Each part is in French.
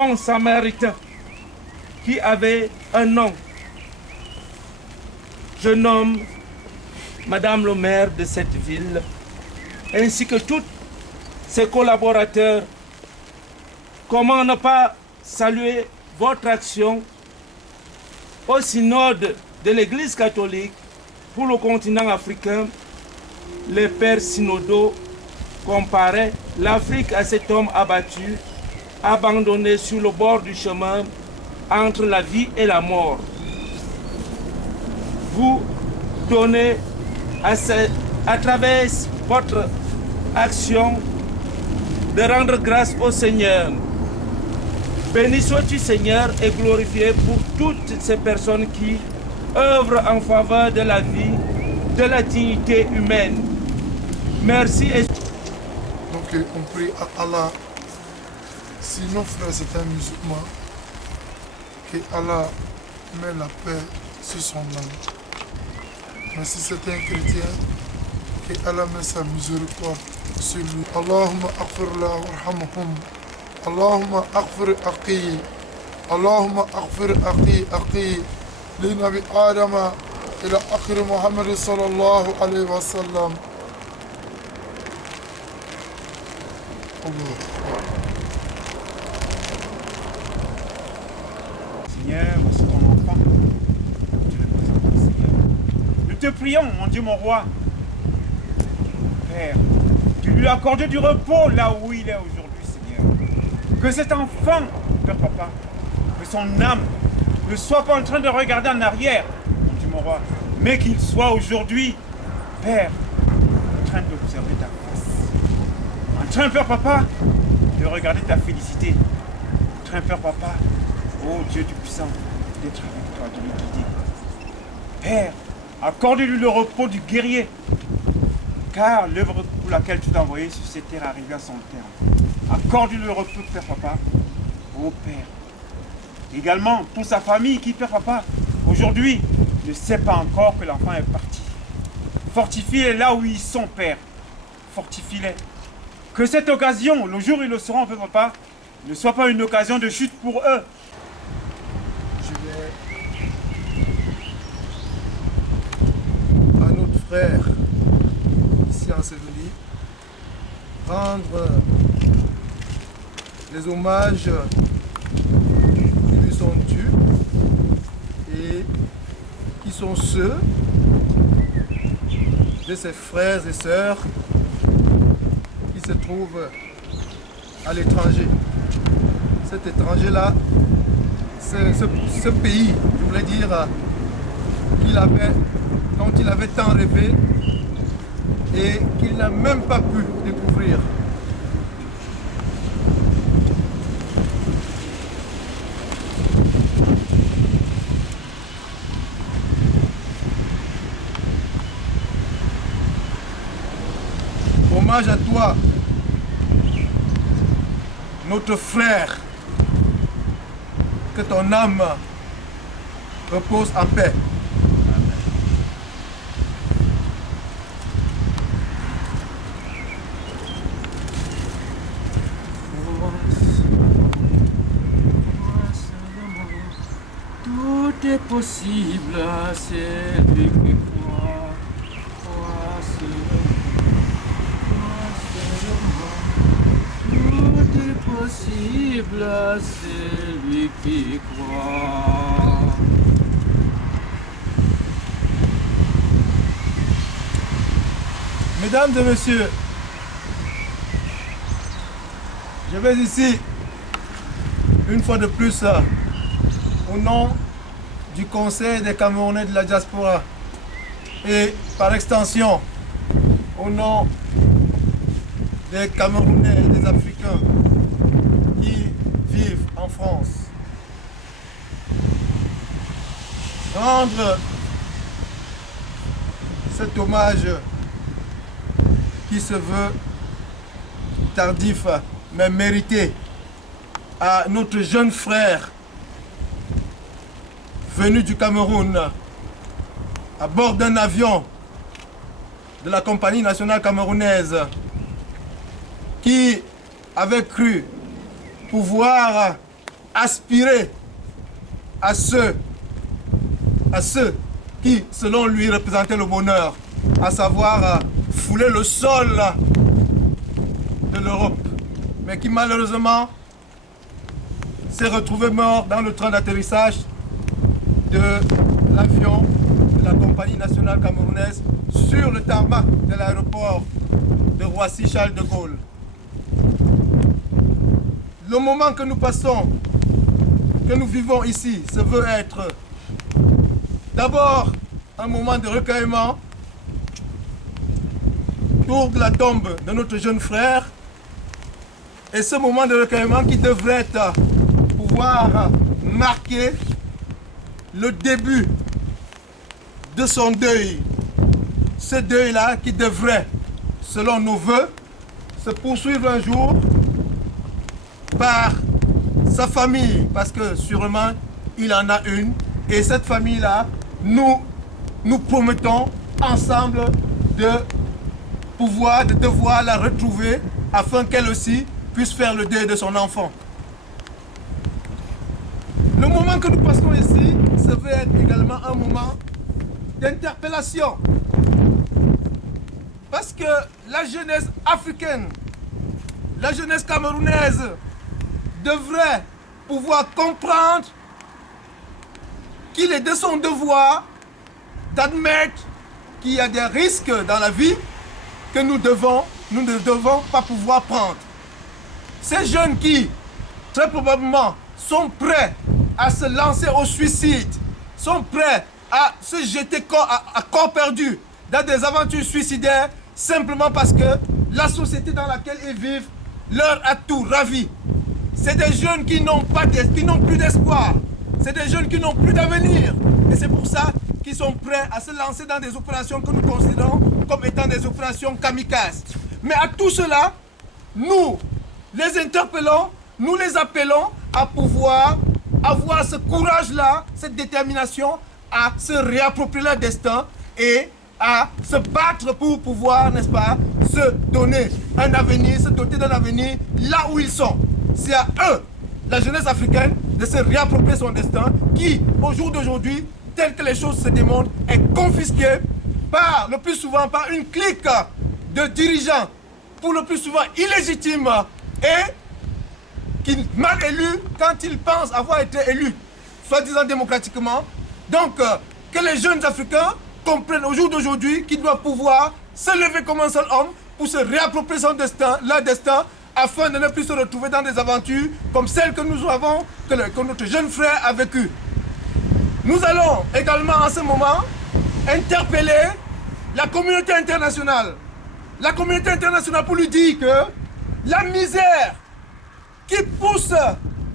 un Samaritain qui avait un nom. Je nomme Madame le maire de cette ville, ainsi que tous ses collaborateurs. Comment ne pas saluer votre action au synode de l'Église catholique pour le continent africain. Les pères synodaux comparaient l'Afrique à cet homme abattu, abandonné sur le bord du chemin entre la vie et la mort. Vous donnez à travers votre action de rendre grâce au Seigneur. Béni sois-tu, Seigneur, et glorifié pour toutes ces personnes qui œuvrent en faveur de la vie, de la dignité humaine. Merci. Donc on prie à Allah. Si nos frères c'est un musulman, que Allah met la paix sur son âme. Mais si c'est un chrétien, que Allah met sa miséricorde sur lui. Allahumma aghfir la warhamhum. Allahumma aghfir aqi. Allahumma aghfir aqi. Li Nabi Adama ila akhir Muhammad sallallahu alayhi wa sallam. Seigneur, voici ton enfant. Tu le présentes, Seigneur. Nous te prions, mon Dieu, mon roi. Père, tu lui accordes du repos là où il est aujourd'hui, Seigneur. Que cet enfant, Père Papa, que son âme ne soit pas en train de regarder en arrière, mon Dieu, mon roi, mais qu'il soit aujourd'hui, Père, en train d'observer ta face. En train, Père Papa, de regarder ta félicité. En train, Père Papa, ô Dieu du puissant, d'être avec toi, de le guider. Père, accorde-lui le repos du guerrier, car l'œuvre pour laquelle tu t'as envoyé sur cette terre arrive à son terme. Accorde-lui le repos, Père Papa, ô Père. Également pour sa famille qui, Père Papa, aujourd'hui, ne sait pas encore que l'enfant est parti. Fortifie-les là où ils sont, Père. Fortifie-les. Que cette occasion, le jour où ils le seront, Père Papa, ne soit pas une occasion de chute pour eux. Je vais à notre frère ici enseveli rendre les hommages qui lui sont dus et qui sont ceux de ses frères et sœurs qui se trouvent à l'étranger. Cet étranger-là, c'est ce pays, je voulais dire, dont il avait tant rêvé et qu'il n'a même pas pu découvrir. Hommage à toi, notre frère, que ton âme repose en paix. Tout est possible, c'est lui qui croit. Crois seulement. Tout est possible, c'est lui qui croit. Mesdames et messieurs, je vais ici, une fois de plus, au nom du Conseil des Camerounais de la diaspora et par extension, au nom des Camerounais et des Africains qui vivent en France, rendre cet hommage qui se veut tardif mais mérité à notre jeune frère venu du Cameroun à bord d'un avion de la compagnie nationale camerounaise qui avait cru pouvoir aspirer à ceux qui, selon lui, représentaient le bonheur, à savoir fouler le sol de l'Europe, mais qui malheureusement s'est retrouvé mort dans le train d'atterrissage de l'avion de la compagnie nationale camerounaise sur le tarmac de l'aéroport de Roissy-Charles de Gaulle. Le moment que nous passons, que nous vivons ici, se veut être d'abord un moment de recueillement pour la tombe de notre jeune frère, et ce moment de recueillement qui devrait pouvoir marquer le début de son deuil. Ce deuil-là qui devrait, selon nos voeux, se poursuivre un jour par sa famille, parce que sûrement il en a une, et cette famille-là, nous promettons ensemble de devoir la retrouver afin qu'elle aussi puisse faire le deuil de son enfant. Le moment que nous passons ici, ça veut être également un moment d'interpellation. Parce que la jeunesse africaine, la jeunesse camerounaise devrait pouvoir comprendre qu'il est de son devoir d'admettre qu'il y a des risques dans la vie que nous ne devons pas pouvoir prendre. Ces jeunes qui, très probablement, sont prêts à se lancer au suicide, sont prêts à se jeter à corps perdu dans des aventures suicidaires simplement parce que la société dans laquelle ils vivent leur a tout ravi. C'est des jeunes qui n'ont plus d'espoir. C'est des jeunes qui n'ont plus d'avenir. Et c'est pour ça qu'ils sont prêts à se lancer dans des opérations que nous considérons comme étant des opérations kamikazes. Mais à tout cela, nous les interpellons, nous les appelons à pouvoir avoir ce courage-là, cette détermination à se réapproprier leur destin et à se battre pour pouvoir, n'est-ce pas, se donner un avenir, se doter d'un avenir là où ils sont. C'est à eux, la jeunesse africaine, de se réapproprier son destin qui, au jour d'aujourd'hui, tel que les choses se démontrent, est confisqué par, le plus souvent, par une clique de dirigeants, pour le plus souvent illégitimes et qui mal élus quand ils pensent avoir été élus, soi-disant démocratiquement. Donc, que les jeunes Africains comprennent au jour d'aujourd'hui qu'ils doivent pouvoir se lever comme un seul homme pour se réapproprier son destin, leur destin, afin de ne plus se retrouver dans des aventures comme celles que nous avons, que notre jeune frère a vécues. Nous allons également en ce moment interpeller la communauté internationale. La communauté internationale pour lui dire que la misère qui pousse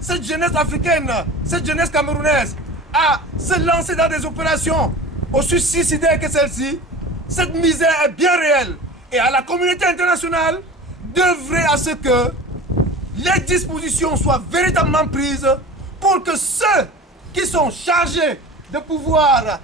cette jeunesse africaine, cette jeunesse camerounaise à se lancer dans des opérations aussi suicidaires que celle-ci, cette misère est bien réelle. Et à la communauté internationale d'œuvrer à ce que les dispositions soient véritablement prises pour que ceux qui sont chargés de pouvoir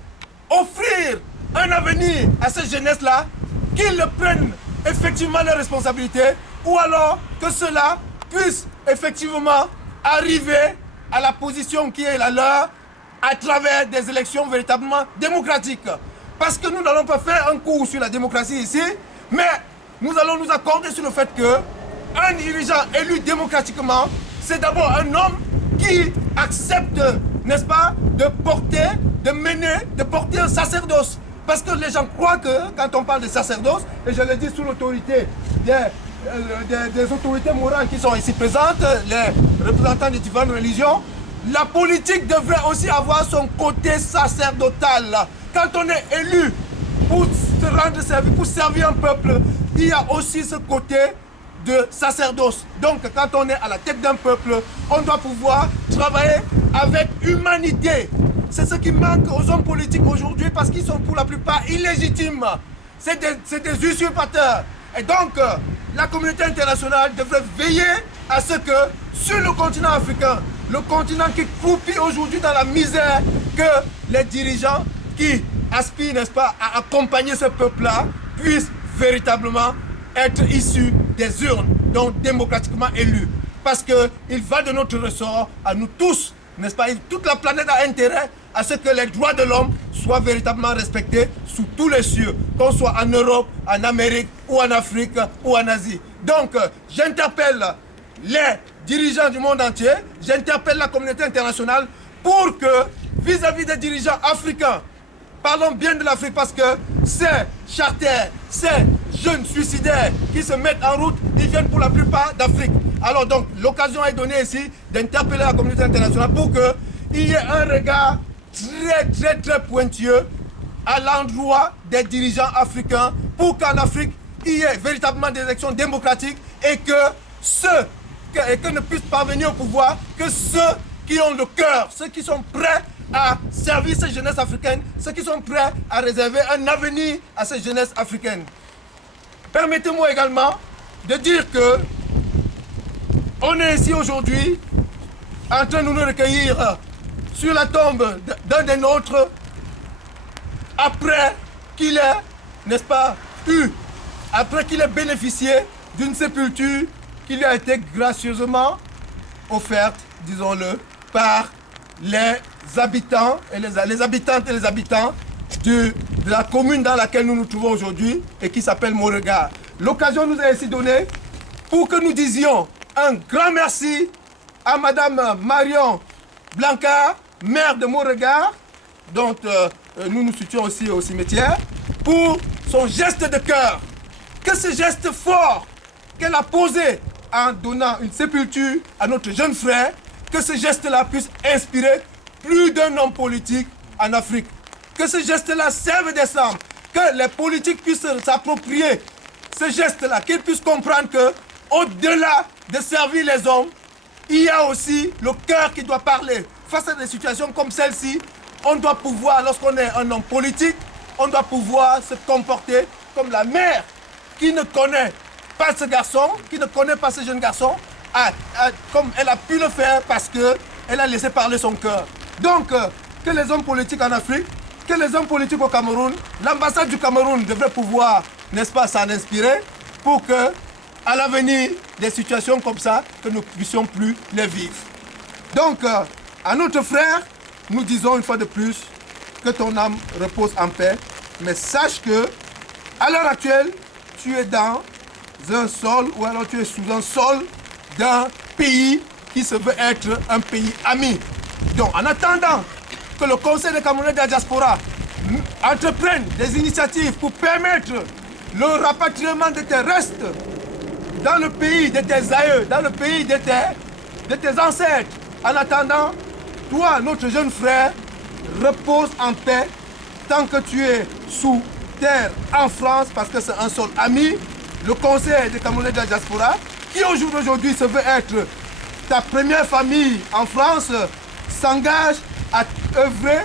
offrir un avenir à cette jeunesse-là, qu'ils le prennent effectivement leurs responsabilités, ou alors que cela puisse effectivement arriver à la position qui est la leur à travers des élections véritablement démocratiques. Parce que nous n'allons pas faire un cours sur la démocratie ici, mais nous allons nous accorder sur le fait qu'un dirigeant élu démocratiquement, c'est d'abord un homme qui accepte, n'est-ce pas, de porter un sacerdoce. Parce que les gens croient que quand on parle de sacerdoce, et je le dis sous l'autorité des autorités morales qui sont ici présentes, les représentants des différentes religions, la politique devrait aussi avoir son côté sacerdotal. Quand on est élu pour se rendre service, pour servir un peuple, il y a aussi ce côté de sacerdoce. Donc quand on est à la tête d'un peuple, on doit pouvoir travailler avec humanité. C'est ce qui manque aux hommes politiques aujourd'hui parce qu'ils sont pour la plupart illégitimes. C'est des usurpateurs. Et donc, la communauté internationale devrait veiller à ce que sur le continent africain, le continent qui croupit aujourd'hui dans la misère, que les dirigeants qui aspirent, n'est-ce pas, à accompagner ce peuple-là puissent véritablement être issus des urnes, donc démocratiquement élus. parce qu'il va de notre ressort à nous tous, n'est-ce pas? Toute la planète a intérêt à ce que les droits de l'homme soient véritablement respectés sous tous les cieux, qu'on soit en Europe, en Amérique, ou en Afrique, ou en Asie. Donc, j'interpelle les dirigeants du monde entier, j'interpelle la communauté internationale pour que, vis-à-vis des dirigeants africains, parlons bien de l'Afrique parce que ces charters, ces jeunes suicidaires qui se mettent en route, ils viennent pour la plupart d'Afrique. Alors donc, l'occasion est donnée ici d'interpeller la communauté internationale pour qu'il y ait un regard très pointilleux à l'endroit des dirigeants africains pour qu'en Afrique, il y ait véritablement des élections démocratiques et que ne puissent parvenir au pouvoir que ceux qui ont le cœur, ceux qui sont prêts à servir cette jeunesse africaine, ceux qui sont prêts à réserver un avenir à cette jeunesse africaine. Permettez-moi également de dire que on est ici aujourd'hui en train de nous recueillir sur la tombe d'un des nôtres après qu'il ait, n'est-ce pas, après qu'il ait bénéficié d'une sépulture qui lui a été gracieusement offerte, disons-le, par les habitants et les habitantes et les habitants de la commune dans laquelle nous nous trouvons aujourd'hui et qui s'appelle Beauregard. L'occasion nous est ainsi donnée pour que nous disions un grand merci à Madame Marion Blancard, maire de Beauregard, dont nous nous situons aussi au cimetière, pour son geste de cœur. Que ce geste fort qu'elle a posé en donnant une sépulture à notre jeune frère, que ce geste-là puisse inspirer plus d'un homme politique en Afrique. Que ce geste-là serve d'exemple, que les politiques puissent s'approprier ce geste-là, qu'ils puissent comprendre que au-delà de servir les hommes, il y a aussi le cœur qui doit parler. Face à des situations comme celle-ci, on doit pouvoir, lorsqu'on est un homme politique, on doit pouvoir se comporter comme la mère qui ne connaît pas ce garçon, qui ne connaît pas ce jeune garçon, comme elle a pu le faire parce qu'elle a laissé parler son cœur. Donc, que les hommes politiques en Afrique, que les hommes politiques au Cameroun, l'ambassade du Cameroun devrait pouvoir, n'est-ce pas, s'en inspirer pour que, à l'avenir, des situations comme ça, que nous ne puissions plus les vivre. Donc, à notre frère, nous disons une fois de plus que ton âme repose en paix, mais sache que, à l'heure actuelle, tu es dans un sol, ou alors tu es sous un sol d'un pays qui se veut être un pays ami. Donc, en attendant que le Conseil des Camerounais de la diaspora entreprenne des initiatives pour permettre le rapatriement de tes restes dans le pays de tes aïeux, dans le pays de tes ancêtres, en attendant, toi, notre jeune frère, repose en paix tant que tu es sous terre en France, parce que c'est un sol ami. Le Conseil des Camerounais de la diaspora, qui au jour d'aujourd'hui se veut être ta première famille en France, s'engage à œuvrer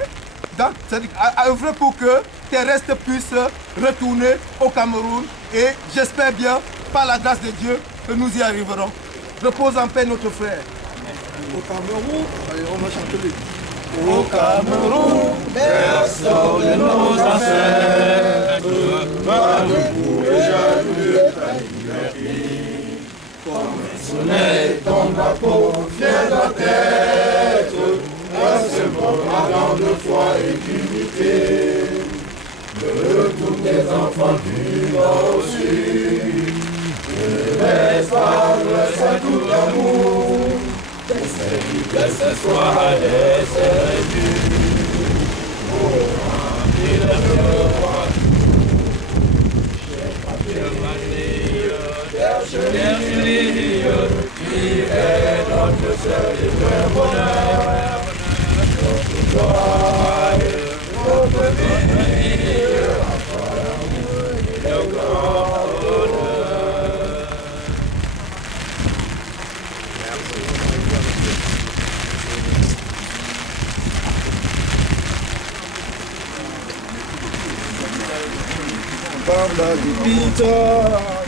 pour que tes restes puissent retourner au Cameroun. Et j'espère bien, par la grâce de Dieu, que nous y arriverons. Repose en paix, notre frère. Au Cameroun, allez, on va chanter. Au Cameroun, berceau de nos ancêtres, va debout et jaloux ta liberté. Comme un soleil, ton drapeau fier doit être un symbole ardent de foi et d'unité. Le retour des enfants du nord au sud, ne laisse pas le tout l'amour. Que ce soit des élus, pour remplir le roi. Cherche-les, qui est notre seul et vrai bonheur. Notre gloire, notre vie, notre amour et le grand bonheur. Banda de pizza.